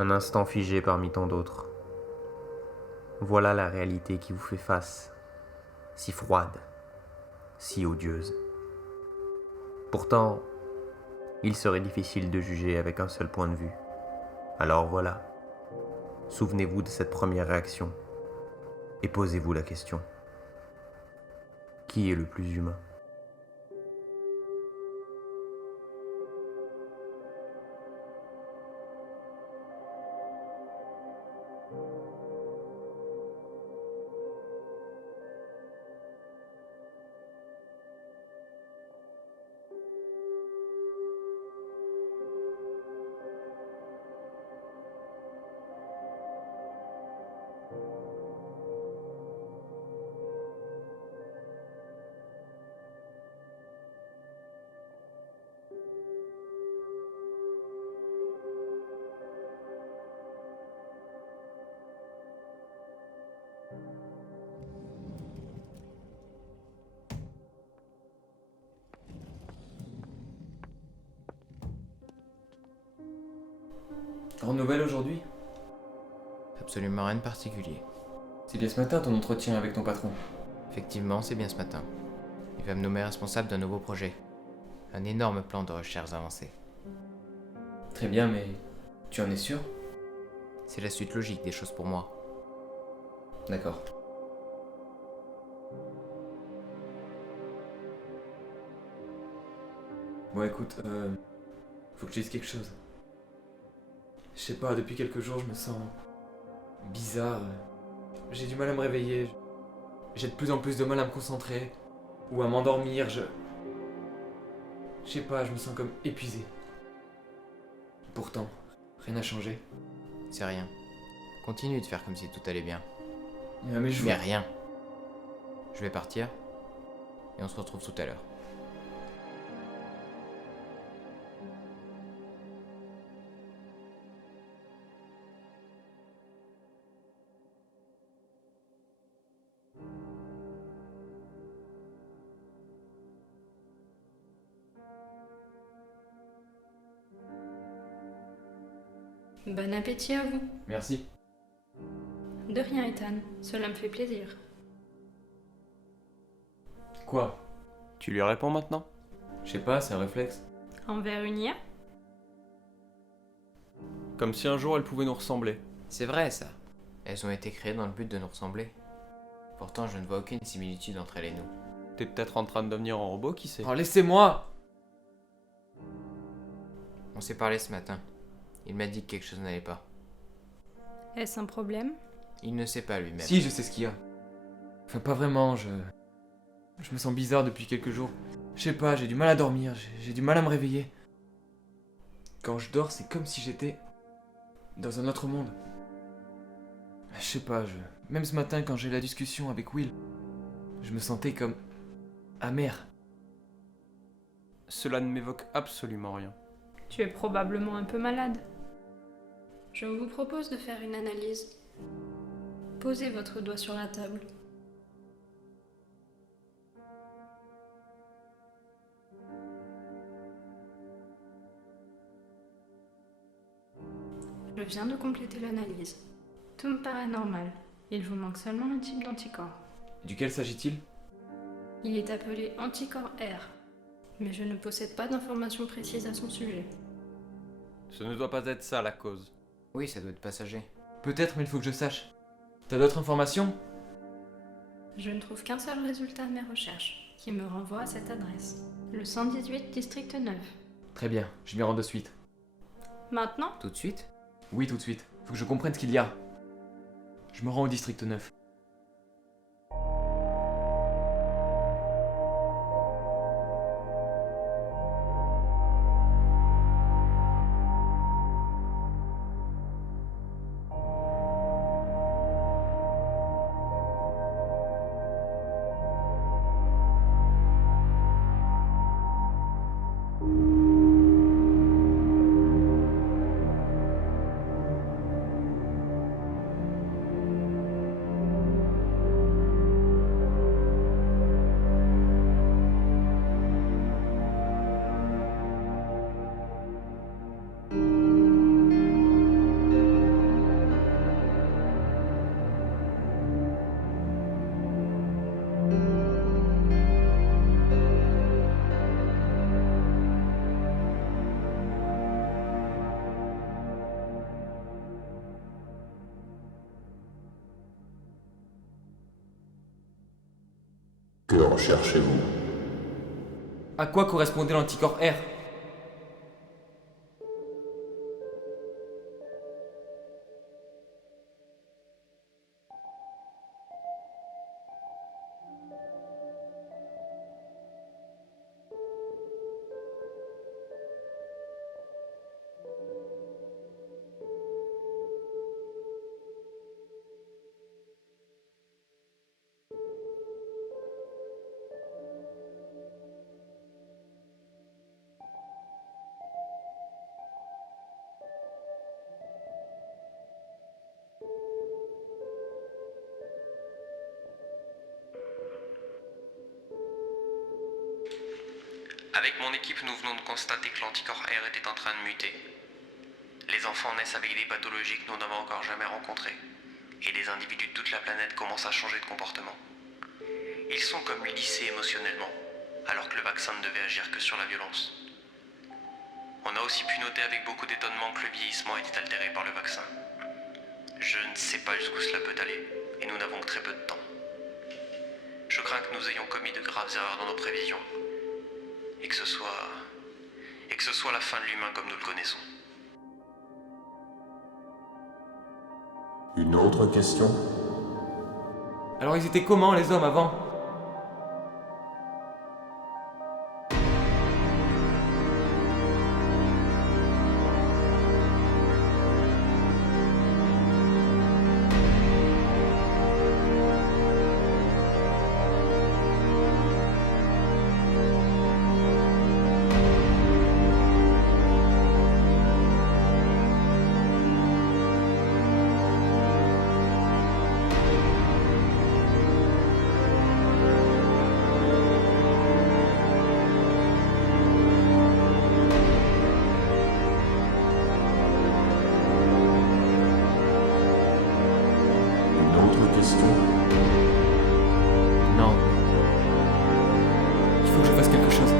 Un instant figé parmi tant d'autres. Voilà la réalité qui vous fait face, si froide, si odieuse. Pourtant, il serait difficile de juger avec un seul point de vue. Alors voilà, souvenez-vous de cette première réaction et posez-vous la question. Qui est le plus humain ? Grande nouvelle aujourd'hui? Absolument rien de particulier. C'est bien ce matin ton entretien avec ton patron. Effectivement, c'est bien ce matin. Il va me nommer responsable d'un nouveau projet. Un énorme plan de recherche avancé. Très bien, mais tu en es sûr? C'est la suite logique des choses pour moi. D'accord. Bon écoute, faut que je dise quelque chose. Je sais pas, depuis quelques jours je me sens bizarre. J'ai du mal à me réveiller. J'ai de plus en plus de mal à me concentrer. Ou à m'endormir, je sais pas, je me sens comme épuisé. Pourtant, rien n'a changé. C'est rien. Continue de faire comme si tout allait bien. Mais je Mais rien. Je vais partir. Et on se retrouve tout à l'heure. Bon appétit à vous. Merci. De rien, Ethan. Cela me fait plaisir. Quoi? Tu lui réponds maintenant ? Je sais pas, c'est un réflexe. Envers une IA? Comme si un jour elle pouvait nous ressembler. C'est vrai, ça. Elles ont été créées dans le but de nous ressembler. Pourtant, je ne vois aucune similitude entre elles et nous. T'es peut-être en train de devenir un robot, qui sait ? Oh, laissez-moi! On s'est parlé ce matin. Il m'a dit que quelque chose n'allait pas. Est-ce un problème? Il ne sait pas lui-même. Si, je sais ce qu'il y a. Enfin, pas vraiment, je me sens bizarre depuis quelques jours. Je sais pas, j'ai du mal à dormir, j'ai du mal à me réveiller. Quand je dors, c'est comme si j'étais dans un autre monde. Je sais pas, même ce matin quand j'ai eu la discussion avec Will, je me sentais comme amer. Cela ne m'évoque absolument rien. Tu es probablement un peu malade. Je vous propose de faire une analyse. Posez votre doigt sur la table. Je viens de compléter l'analyse. Tout me paraît normal. Il vous manque seulement un type d'anticorps. Duquel s'agit-il? Il est appelé anticorps R, mais je ne possède pas d'informations précises à son sujet. Ce ne doit pas être ça la cause. Oui, ça doit être passager. Peut-être, mais il faut que je sache. T'as d'autres informations? Je ne trouve qu'un seul résultat à mes recherches, qui me renvoie à cette adresse. Le 118 district 9. Très bien, je m'y rends de suite. Maintenant, Tout de suite? Oui, tout de suite. Faut que je comprenne ce qu'il y a. Je me rends au district 9. Que recherchez-vous? À quoi correspondait l'anticorps R? Avec mon équipe, nous venons de constater que l'anticorps R était en train de muter. Les enfants naissent avec des pathologies que nous n'avons encore jamais rencontrées. Et les individus de toute la planète commencent à changer de comportement. Ils sont comme lissés émotionnellement, alors que le vaccin ne devait agir que sur la violence. On a aussi pu noter avec beaucoup d'étonnement que le vieillissement était altéré par le vaccin. Je ne sais pas jusqu'où cela peut aller, et nous n'avons que très peu de temps. Je crains que nous ayons commis de graves erreurs dans nos prévisions, et que ce soit la fin de l'humain comme nous le connaissons. Une autre question? Alors ils étaient comment les hommes avant? Une autre question? Non. Il faut que je fasse quelque chose.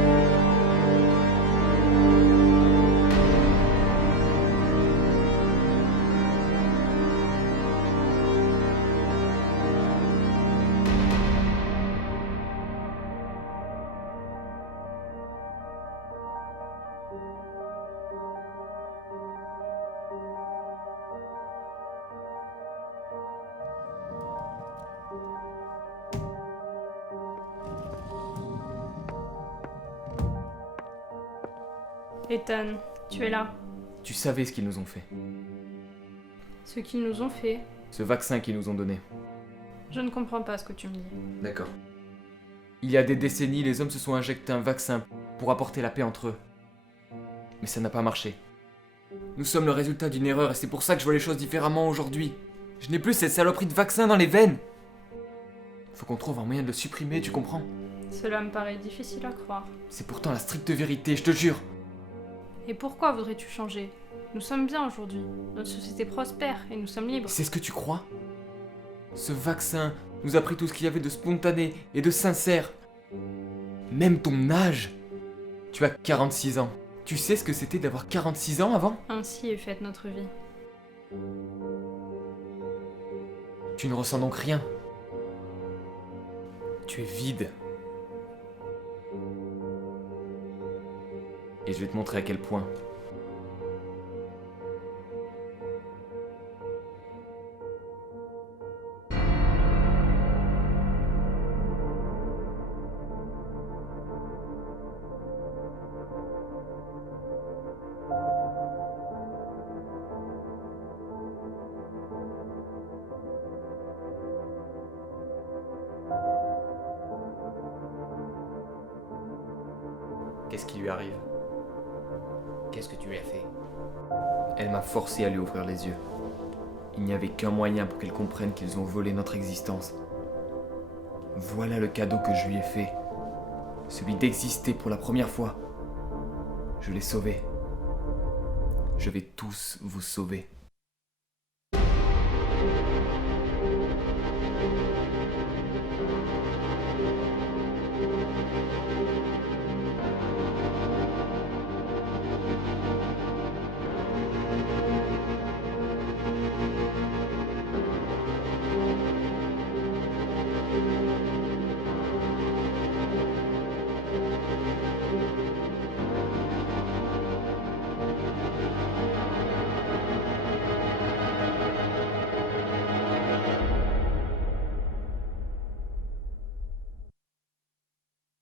Ethan, tu es là. Tu savais ce qu'ils nous ont fait. Ce qu'ils nous ont fait, Ce vaccin qu'ils nous ont donné. je ne comprends pas ce que tu me dis. D'accord. Il y a des décennies, les hommes se sont injectés un vaccin pour apporter la paix entre eux. Mais ça n'a pas marché. Nous sommes le résultat d'une erreur et c'est pour ça que je vois les choses différemment aujourd'hui. Je n'ai plus cette saloperie de vaccin dans les veines. Faut qu'on trouve un moyen de le supprimer, tu comprends? Cela me paraît difficile à croire. C'est pourtant la stricte vérité, je te jure. Et pourquoi voudrais-tu changer? Nous sommes bien aujourd'hui. Notre société prospère et nous sommes libres. C'est ce que tu crois? Ce vaccin nous a pris tout ce qu'il y avait de spontané et de sincère. Même ton âge. Tu as 46 ans. Tu sais ce que c'était d'avoir 46 ans avant? Ainsi est faite notre vie. Tu ne ressens donc rien. Tu es vide. Et je vais te montrer à quel point. Qu'est-ce qui lui arrive? Qu'est-ce que tu lui as fait? Elle m'a forcé à lui ouvrir les yeux. Il n'y avait qu'un moyen pour qu'elle comprenne qu'ils ont volé notre existence. Voilà le cadeau que je lui ai fait. Celui d'exister pour la première fois. Je l'ai sauvée. Je vais tous vous sauver.